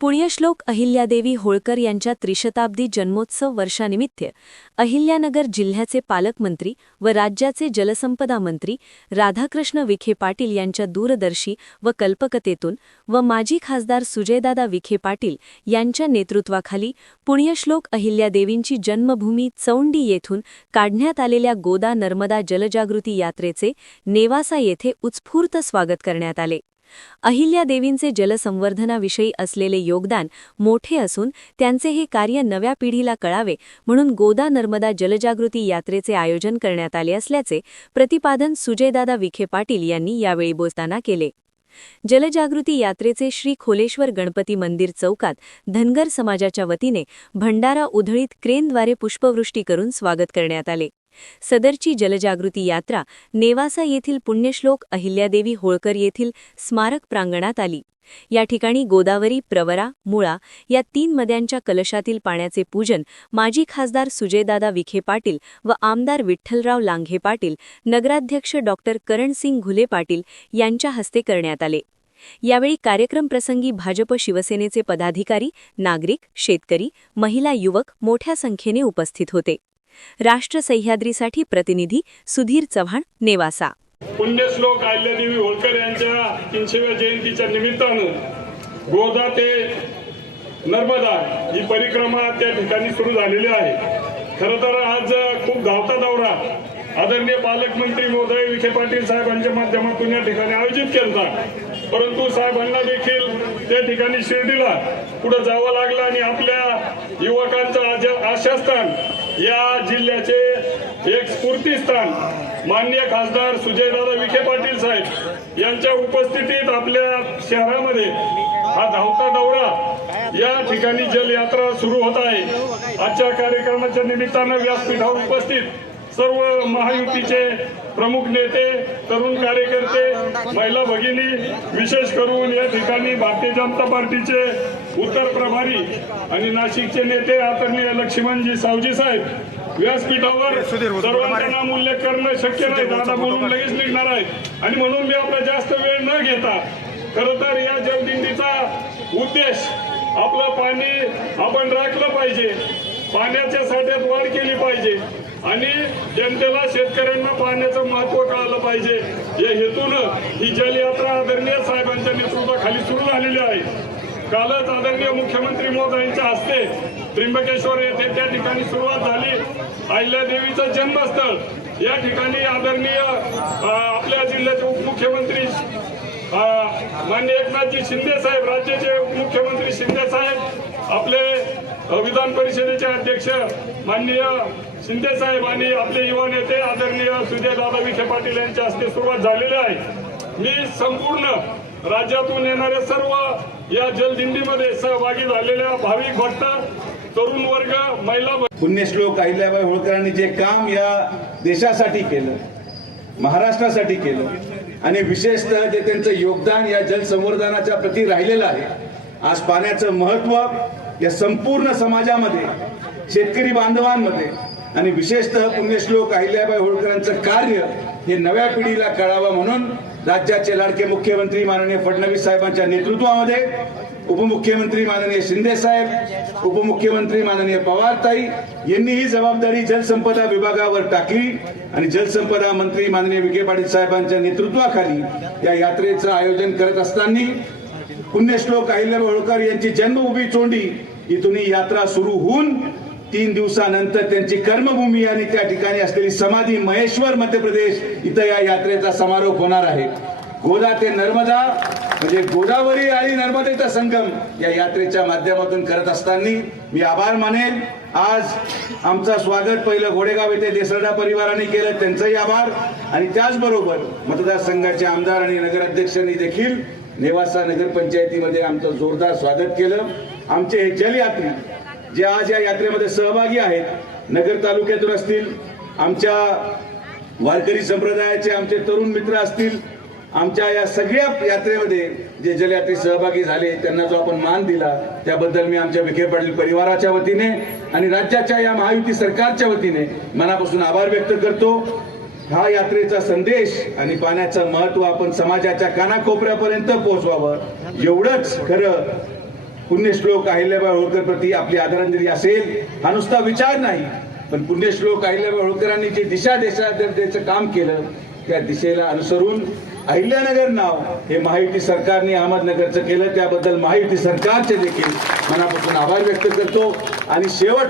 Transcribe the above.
पुण्यश्लोक अहिल्यादेवी होळकर यांच्या त्रिशताब्दी जन्मोत्सव वर्षानिमित्त अहिल्यानगर जिल्ह्याचे पालकमंत्री व राज्याचे जलसंपदा मंत्री राधाकृष्ण विखे पाटील यांच्या दूरदर्शी व कल्पकतेतून व माजी खासदार सुजयदादा विखे पाटील यांच्या नेतृत्वाखाली पुण्यश्लोक अहिल्यादेवींची जन्मभूमी चौंडी येथून काढण्यात आलेल्या गोदा नर्मदा जलजागृती यात्रेचे नेवासा येथे उत्स्फूर्त स्वागत करण्यात आले। अहिल्यादेवींचे जलसंवर्धनाविषयी असलेले योगदान मोठे असून त्यांचे हे कार्य नव्या पिढीला कळावे म्हणून गोदा नर्मदा जलजागृती यात्रेचे आयोजन करण्यात आले असल्याचे प्रतिपादन सुजयदादा विखे पाटील यांनी यावेळी बोलताना केले। जलजागृती यात्रेचे श्री खोलेश्वर गणपती मंदिर चौकात धनगर समाजाच्या वतीने भंडारा उधळीत क्रेनद्वारे पुष्पवृष्टी करून स्वागत करण्यात आले। सदरची जलजागृती यात्रा नेवासा येथील पुण्यश्लोक अहिल्यादेवी होळकर येथील स्मारक प्रांगणात आली। या ठिकाणी गोदावरी, प्रवरा, मुळा या 3 नद्यांच्या कलशातील पाण्याचे पूजन माजी खासदार सुजयदादा विखे पाटील व आमदार विठ्ठलराव लांघे पाटील, नगराध्यक्ष डॉक्टर करणसिंग घुले पाटील यांच्या हस्ते करण्यात आले। यावेळी कार्यक्रमप्रसंगी भाजप शिवसेनेचे पदाधिकारी, नागरिक, शेतकरी, महिला, युवक मोठ्या संख्येने उपस्थित होते। राष्ट्र सह्याद्रीसाठी प्रतिनिधी सुधीर चव्हाण, नेवासा। पुण्यश्लोक अहिल्यादेवी होळकर यांच्या 300व्या जयंतीच्या निमित्तानं गोदा ते नर्मदा ही परिक्रमा त्या ठिकाणी सुरू झालेली आहे। खरं तर आज खूप धावता दौरा आदरणीय पालकमंत्री महोदय विखे पाटील साहेबांच्या माध्यमातून या ठिकाणी आयोजित केला, परंतु साहेबांना देखील त्या ठिकाणी शिर्डीला पुढे जावं लागलं आणि आपल्या युवकांचं आशास्थान या जिल्ह्याचे एक स्फूर्तीस्थान माननीय खासदार सुजयदादा विखे पाटील साहेब यांच्या उपस्थितीत आपल्या शहरामध्ये हा धावता दौरा या ठिकाणी जलयात्रा सुरू होत आहे। आजच्या कार्यक्रमाच्या निमित्तानं व्यासपीठावर उपस्थित सर्व महायुतीचे प्रमुख नेते, तरुण कार्यकर्ते, महिला भगिनी, विशेष करून या ठिकाणी भारतीय जनता पार्टीचे उत्तर प्रभारी आणि नाशिकचे नेते आदरणीय लक्ष्मणजी सावजी साहेब व्यासपीठावर सर्वांचा नाम उल्लेख करणं शक्य नाही, दादा बोलून लगेच निघणार आहे आणि म्हणून मी आपला जास्त वेळ न घेता खरं तर या जलदिंडीचा उद्देश आपलं पाणी आपण राखलं पाहिजे, पाण्याच्या साठ्यात वाढ केली पाहिजे आणि जनतेला, शेतकऱ्यांना पाण्याचं महत्त्व कळालं पाहिजे या हेतूनं ही जलयात्रा आदरणीय साहेबांच्या नेतृत्वाखाली सुरू झालेली आहे। कालच आदरणीय मुख्यमंत्री महोदयांच्या हस्ते त्र्यंबकेश्वर येथे त्या ठिकाणी सुरुवात झाली। अहिल्यादेवीचं जन्मस्थळ या ठिकाणी आदरणीय आपल्या जिल्ह्याचे उपमुख्यमंत्री माननीय एकनाथजी शिंदे साहेब, राज्याचे उपमुख्यमंत्री शिंदे साहेब, आपले विधान परिषदेचे अध्यक्ष माननीय शिंदे साहेब आणि आपले युवा नेते आदरणीय सुजयदादा विखे पाटील यांच्या हस्ते सुरुवात झालेली आहे। मी संपूर्ण राज्यातून येणारे सर्व या जलदिंडीमध्ये सहभागी झालेल्या भाविक भक्त, तरुण वर्ग, महिला। पुण्यश्लोक अहिल्याबाई होळकरांनी जे काम या देशासाठी केलं, महाराष्ट्रासाठी केलं आणि विशेषतः जे त्यांचं योगदान या जलसंवर्धनाच्या प्रती राहिलेलं आहे, आज पाण्याचं महत्त्व या संपूर्ण समाजामध्ये, शेतकरी बांधवांमध्ये आणि विशेषतः पुण्यश्लोक अहिल्याबाई होळकरांचं कार्य हे नव्या पिढीला कळावं म्हणून राज्याचे लाडके मुख्यमंत्री माननीय फडणवीस साहेबांच्या नेतृत्वामध्ये उपमुख्यमंत्री माननीय शिंदे साहेब, उपमुख्यमंत्री माननीय पवारताई यांनी ही जबाबदारी जलसंपदा विभागावर टाकली आणि जलसंपदा मंत्री माननीय विखे पाटील साहेबांच्या नेतृत्वाखाली या यात्रेचं आयोजन करत असताना पुण्यश्लोक अहिल्याबाई होळकर यांची जन्मभूमी चोंडी इथून ही यात्रा सुरू होऊन 3 दिवसानंतर त्यांची कर्मभूमी आणि त्या ठिकाणी असलेली समाधी महेश्वर मध्य प्रदेश इथं या यात्रेचा समारोप होणार आहे। गोदा ते नर्मदा म्हणजे गोदावरी आणि नर्मदेचा संगम या यात्रेच्या माध्यमातून करत असताना मी आभार मानेन। आज आमचं स्वागत पहिलं घोडेगाव येथे देसरडा परिवाराने केलं, त्यांचाही आभार आणि त्याचबरोबर मतदारसंघाचे आमदार आणि नगराध्यक्षांनी देखील नेवासा नगरपंचायतीमध्ये आमचं जोरदार स्वागत केलं। आमचे हे जलयात्री जे आज या यात्रेमध्ये सहभागी आहेत, नगर तालुक्यातून असतील, आमच्या वारकरी संप्रदायाचे आमचे तरुण मित्र असतील, आमच्या या सगळ्या यात्रेमध्ये जे जलयात्री सहभागी झाले त्यांना जो आपण मान दिला त्याबद्दल मी आमच्या विखे पाटील परिवाराच्या वतीने आणि राज्याच्या या महायुती सरकारच्या वतीने मनापासून आभार व्यक्त करतो। हा यात्रेचा संदेश आणि पाण्याचं महत्त्व आपण समाजाच्या कानाकोपऱ्यापर्यंत पोहोचवावं एवढंच खरं पुण्यश्लोक अहिल्याबाई होळकर प्रति आपली आदरांजली असेल हा नुसता विचार नाही, पण पुण्यश्लोक अहिल्याबाई होळकरांनी जे दिशा देशाचं काम केलं त्या दिशेला अनुसरून अहिल्यानगर नाव हे महायुती सरकारने अहमदनगरचं केलं, त्याबद्दल महायुती सरकारचे देखील मनापासून आभार व्यक्त करतो. आणि शेवट